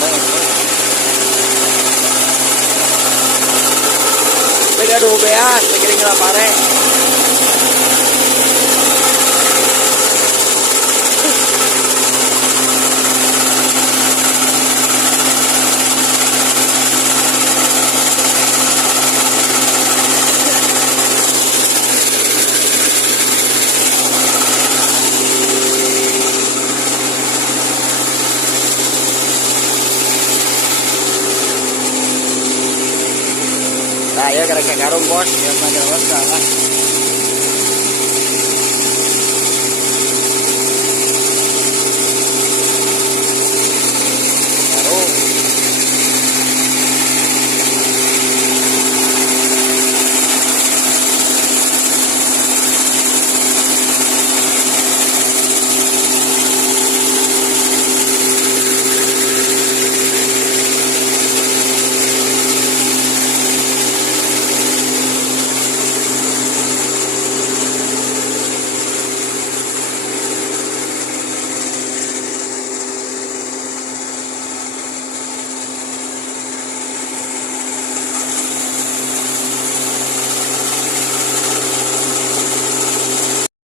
pare. Beda dulu beas, pikirin lah pare. Nah, ya gara-gara karung bos, yang pada bos lah.